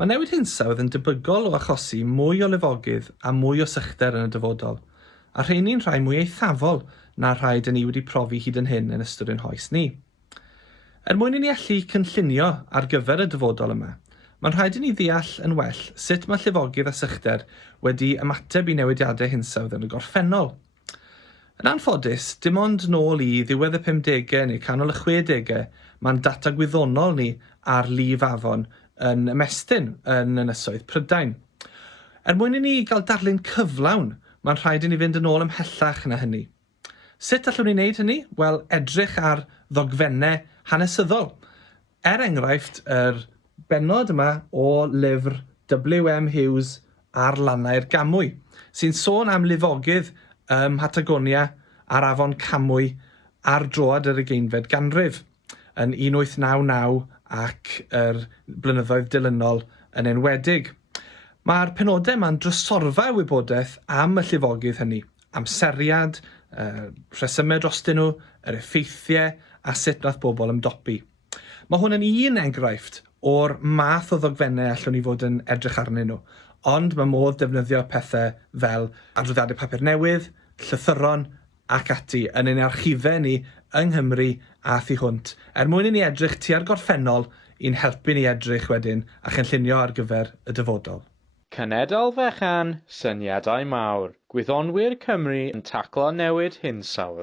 Mae newid hinsawdd yn debygol o achosi mwy o lifogydd a mwy o sychder yn y dyfodol, a rheini'n rhai mwy eithafol na rhai dyn ni wedi profi hyd yn hyn yn ystod ein hoes ni. Mwyn i ni allu cynllunio ar gyfer y dyfodol yma, mae'n rhaid i ni ddeall yn well sut mae llifogydd a sychder wedi ymateb i newidiadau hinsawdd yn y gorffennol. Yn anffodus, dim ond nôl i ddiwedd y 50au neu canol y 60au, mae'n data gwyddonol ni ar lif afon yn ymestyn yn ynysoedd Prydain. Mwyn i ni gael darlun cyflawn, mae'n rhaid i ni fynd yn ôl ymhellach na hynny. Sut allwn ni wneud hynny? Wel, edrych ar ddogfennau hanesyddol. Enghraifft, yr bennod yma o lyfr W.M. Hughes ar lannau'r Gamwy, sy'n sôn am lifogydd Patagonia ar afon Camwy ar droad yr 20fed ganrif yn 1899 ac yr blynyddoedd dilynol yn enwedig. Mae'r penodau yma'n drysorfa wybodaeth am y llifogydd hynny, amseriad, rhesymau drostyn nhw, yr effeithiau a sut nath bobl ymdopi. Mae hwn yn un enghraifft o'r math o ddogfennau allwn ni fod yn edrych arnyn nhw, ond mae modd defnyddio pethau fel adroddiadau papur newydd, llythyron ac ati yn ein archifau ni yng Nghymru a thu hwnt, mwyn i ni edrych tua'r gorffennol i'n helpu ni edrych wedyn a chynllunio ar gyfer y dyfodol. Cenedl fechan, syniadau mawr. Gwyddonwyr Cymru yn taclo newid hinsawdd.